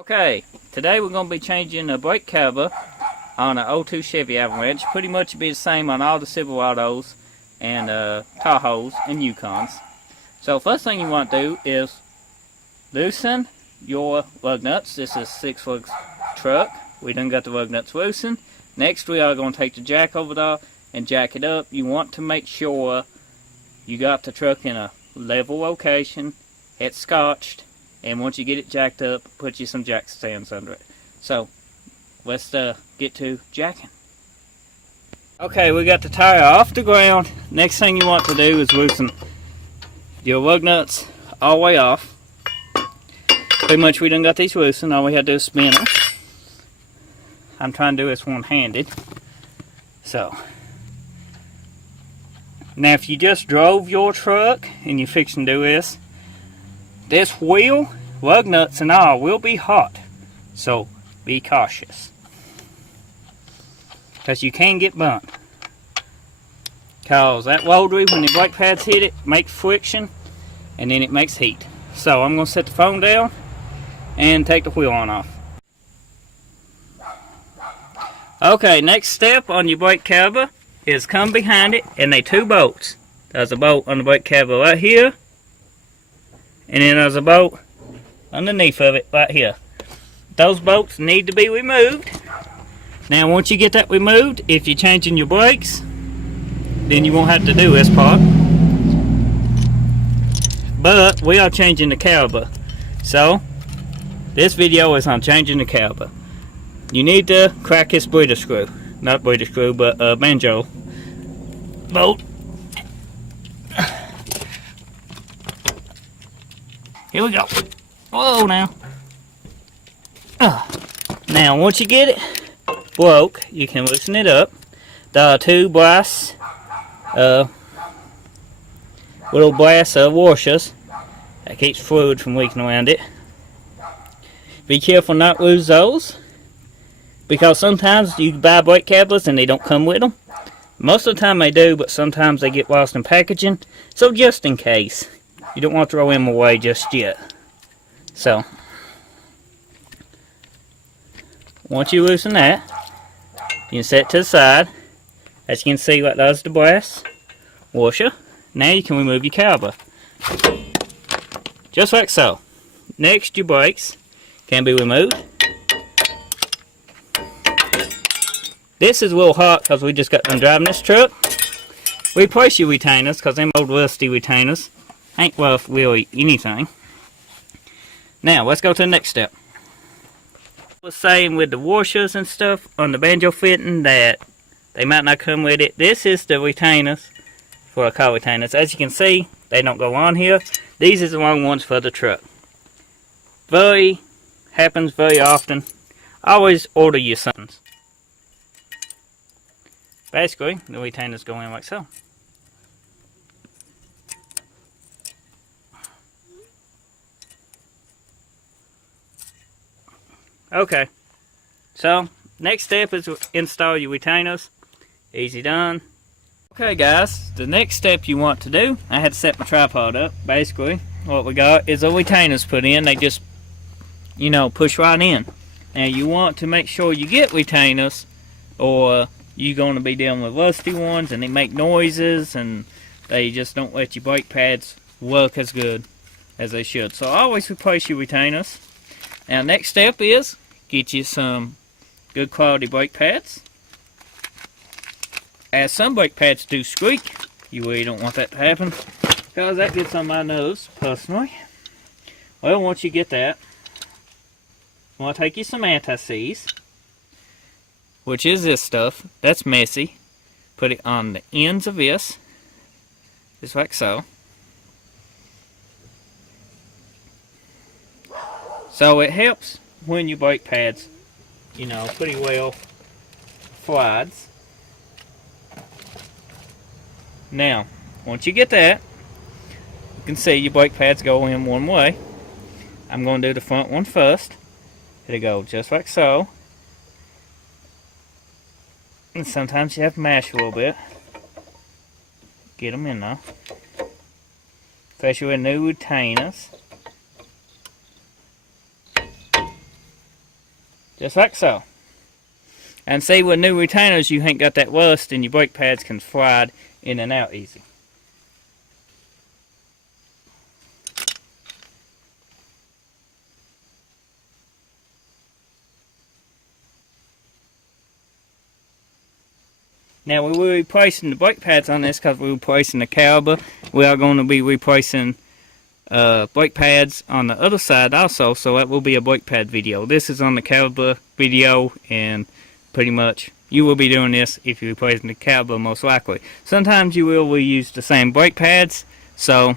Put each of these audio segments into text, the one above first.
Okay, today we're going to be changing the brake cover on an 02 Chevy Avalanche. Pretty much be the same on all the Silverados and Tahoes and Yukons. So first thing you want to do is loosen your lug nuts. This is a 6-lug truck. We done got the lug nuts loosened. Next we are going to take the jack over there and jack it up. You want to make sure you got the truck in a level location. It's scotched. And once you get it jacked up, put you some jack stands under it. So, let's get to jacking. Okay, we got the tire off the ground. Next thing you want to do is loosen your lug nuts all the way off. Pretty much we done got these loosened. All we had to do is spin them. I'm trying to do this one-handed. So, now if you just drove your truck and you're fixing to do this, this wheel, lug nuts and all, will be hot. So, be cautious. Because you can get burnt. Because that rotary, when the brake pads hit it, makes friction. And then it makes heat. So, I'm going to set the phone down and take the wheel on off. Okay, next step on your brake cover is come behind it and they two bolts. There's a bolt on the brake cover right here. And then there's a bolt underneath of it right here. Those bolts need to be removed. Now once you get that removed, if you're changing your brakes, then you won't have to do this part. But we are changing the caliper. So this video is on changing the caliper. You need to crack this breather screw. Not breather screw, but banjo bolt. Here we go. Whoa now. Now once you get it broke, you can loosen it up. The two brass little brass washers that keeps fluid from leaking around it. Be careful not to lose those, because sometimes you buy brake calipers and they don't come with them. Most of the time they do, but sometimes they get lost in packaging. So just in case, you don't want to throw them away just yet. So, once you loosen that, you can set it to the side. As you can see, what does the brass washer. Now you can remove your caliper. Just like so. Next, your brakes can be removed. This is a little hot because we just got done driving this truck. Replace your retainers because them old rusty retainers ain't worth really anything. Now, let's go to the next step. I was saying with the washers and stuff on the banjo fitting that they might not come with it. This is the retainers for a car retainers. As you can see, they don't go on here. These are the wrong ones for the truck. Happens very often. Always order your sons. Basically, the retainers go in like so. Okay, so next step is to install your retainers. Easy done. Okay guys, the next step you want to do, I had to set my tripod up. Basically, what we got is the retainers put in. They just, push right in. Now you want to make sure you get retainers, or you're going to be dealing with rusty ones and they make noises and they just don't let your brake pads work as good as they should. So always replace your retainers. Now next step is get you some good quality brake pads. As some brake pads do squeak, you really don't want that to happen because that gets on my nose personally. Well, once you get that, you want to take you some anti-seize, which is this stuff. That's messy. Put it on the ends of this, just like so. So it helps when your brake pads, pretty well slides. Now, once you get that, you can see your brake pads go in one way. I'm going to do the front one first. It'll go just like so. And sometimes you have to mash a little bit. Get them in there. Especially with new retainers. just like so. And see, with new retainers, you ain't got that rust, and your brake pads can slide in and out easy. Now, we will be replacing the brake pads on this because we're replacing the Caliper. We are going to be replacing brake pads on the other side also, so that will be a brake pad video. This is on the Caliper video, and pretty much you will be doing this if you're replacing the Caliper, most likely. Sometimes you will reuse the same brake pads, so,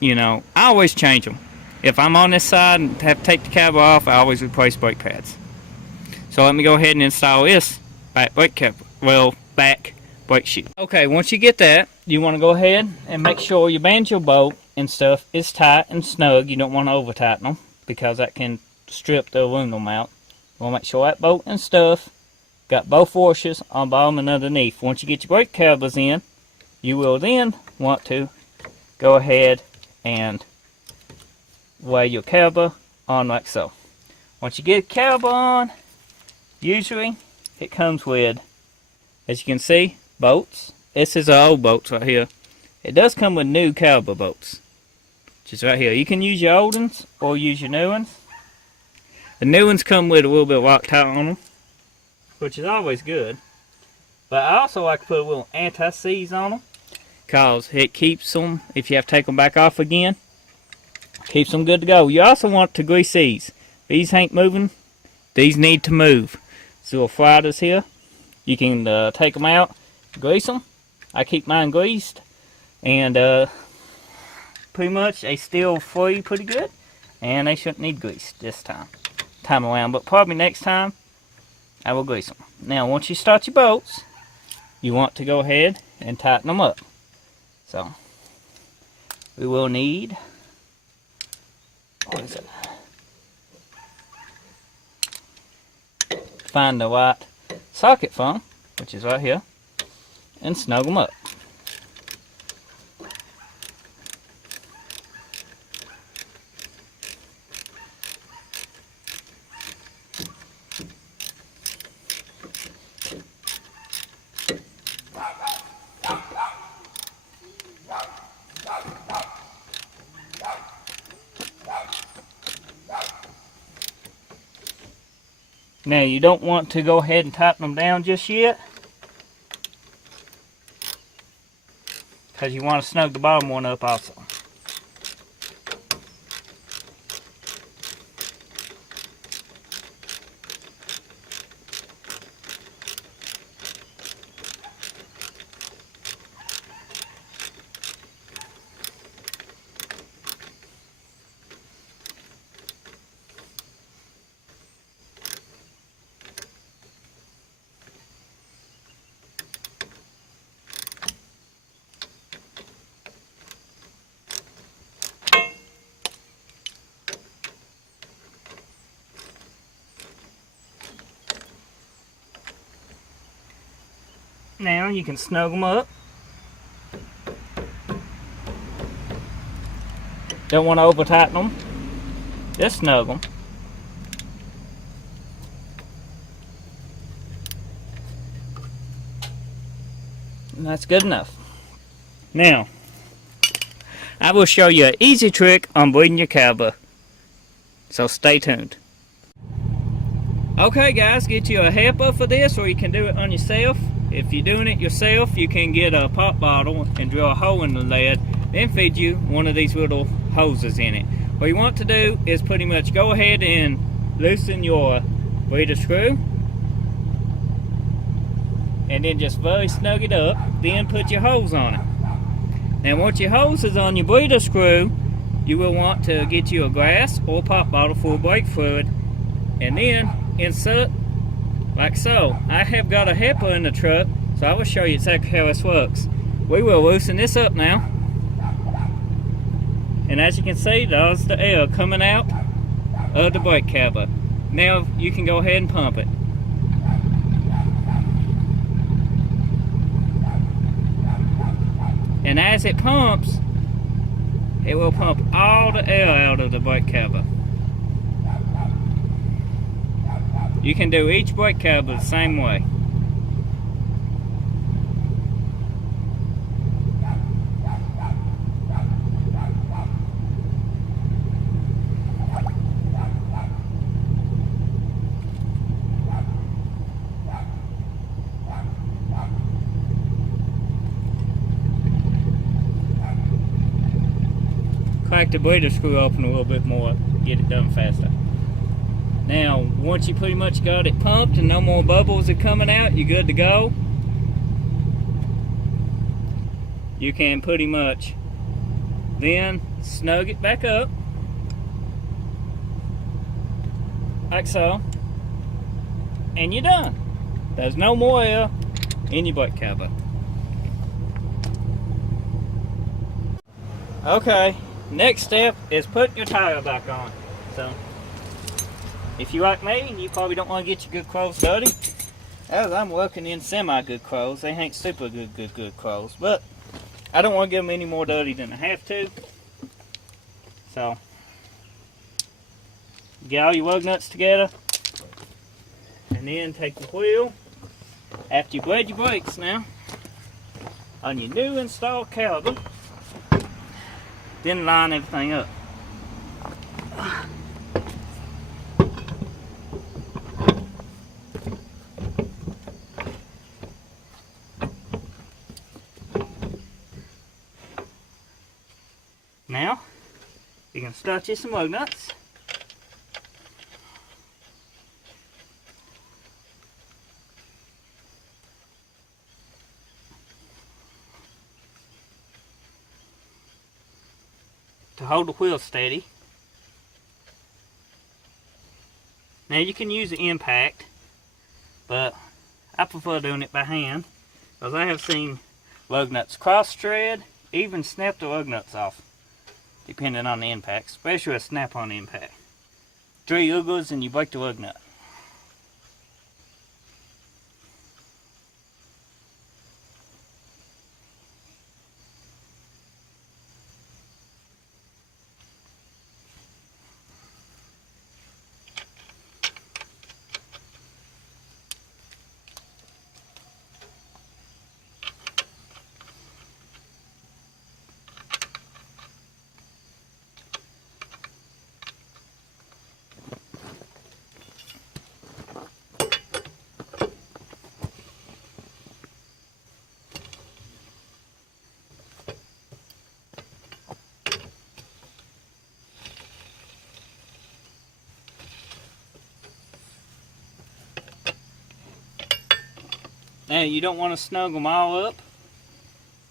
you know, I always change them. If I'm on this side and have to take the Caliper off, I always replace brake pads. So let me go ahead and install this back brake Caliper. Well, back brake shoe. Okay, once you get that, you want to go ahead and make sure your banjo bolt and stuff is tight and snug. You don't want to over tighten them because that can strip the aluminum out. You want to make sure that bolt and stuff got both washers on bottom and underneath. Once you get your brake calipers in, you will then want to go ahead and weigh your caliper on like so. Once you get a caliper on, usually it comes with, as you can see, bolts. This is our old bolts right here. It does come with new caliper bolts, which is right here. You can use your old ones or use your new ones. The new ones come with a little bit of Loctite on them, which is always good. But I also like to put a little anti-seize on them, because it keeps them, if you have to take them back off again, keeps them good to go. You also want to grease these. These ain't moving. These need to move. So little sliders here. You can take them out, grease them. I keep mine greased, and pretty much they still free pretty good, and they shouldn't need grease this time around. But probably next time I will grease them. Now, once you start your bolts, you want to go ahead and tighten them up. So we will need, what is it? Find the right socket phone, which is right here, and snug them up. Now, you don't want to go ahead and tighten them down just yet, because you want to snug the bottom one up also. Now you can snug them up. Don't want to over tighten them. Just snug them. And that's good enough. Now, I will show you an easy trick on bleeding your caliper. So stay tuned. Okay guys, get you a helper for this, or you can do it on yourself. If you're doing it yourself, you can get a pop bottle and drill a hole in the lead, then feed you one of these little hoses in it. What you want to do is pretty much go ahead and loosen your breeder screw, and then just very snug it up, then put your hose on it. Now once your hose is on your breeder screw, you will want to get you a glass or pop bottle full of brake fluid, and then insert like so. I have got a helper in the truck, so I will show you exactly how this works. We will loosen this up now, and as you can see, there's the air coming out of the brake caliper. Now you can go ahead and pump it. And as it pumps, it will pump all the air out of the brake caliper. You can do each brake cover the same way. Crack the breather screw open a little bit more, get it done faster. Now, once you pretty much got it pumped and no more bubbles are coming out, you're good to go. You can pretty much then snug it back up, like so, and you're done. There's no more air in your brake cover. Okay. Next step is putting your tire back on. So, if you like me, and you probably don't want to get your good clothes dirty, as I'm working in semi-good clothes, they ain't super good clothes, but I don't want to get them any more dirty than I have to. So, get all your lug nuts together, and then take the wheel, after you bled your brakes now, on your new installed caliper, then line everything up. Now, you can start you some lug nuts. To hold the wheel steady. Now you can use the impact, but I prefer doing it by hand, because I have seen lug nuts cross thread, even snap the lug nuts off, depending on the impact, especially a snap-on impact. 3 oogles and you break the lug nut. Now you don't want to snug them all up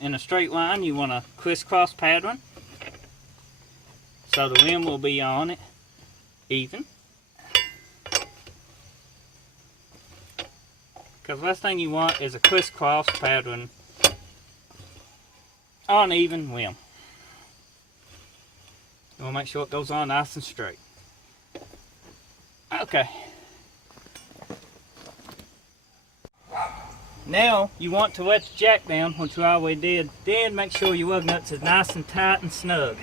in a straight line. You want a crisscross pattern, so the rim will be on it even. Because the last thing you want is a crisscross pattern on even rim. You want to make sure it goes on nice and straight. Okay. Now you want to let the jack down, which we already did. Then make sure your lug nuts is nice and tight and snug.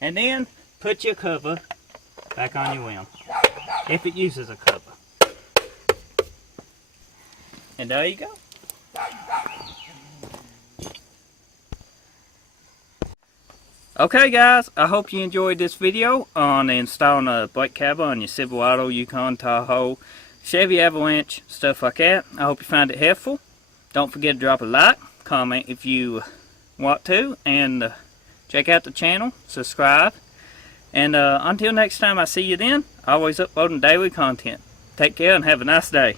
And then put your cover back on your rim, if it uses a cover. And there you go. Okay guys, I hope you enjoyed this video on installing a brake cover on your Silverado, Yukon, Tahoe, Chevy Avalanche, stuff like that. I hope you find it helpful. Don't forget to drop a like, comment if you want to, and check out the channel, subscribe. And until next time I see you then, always uploading daily content. Take care and have a nice day.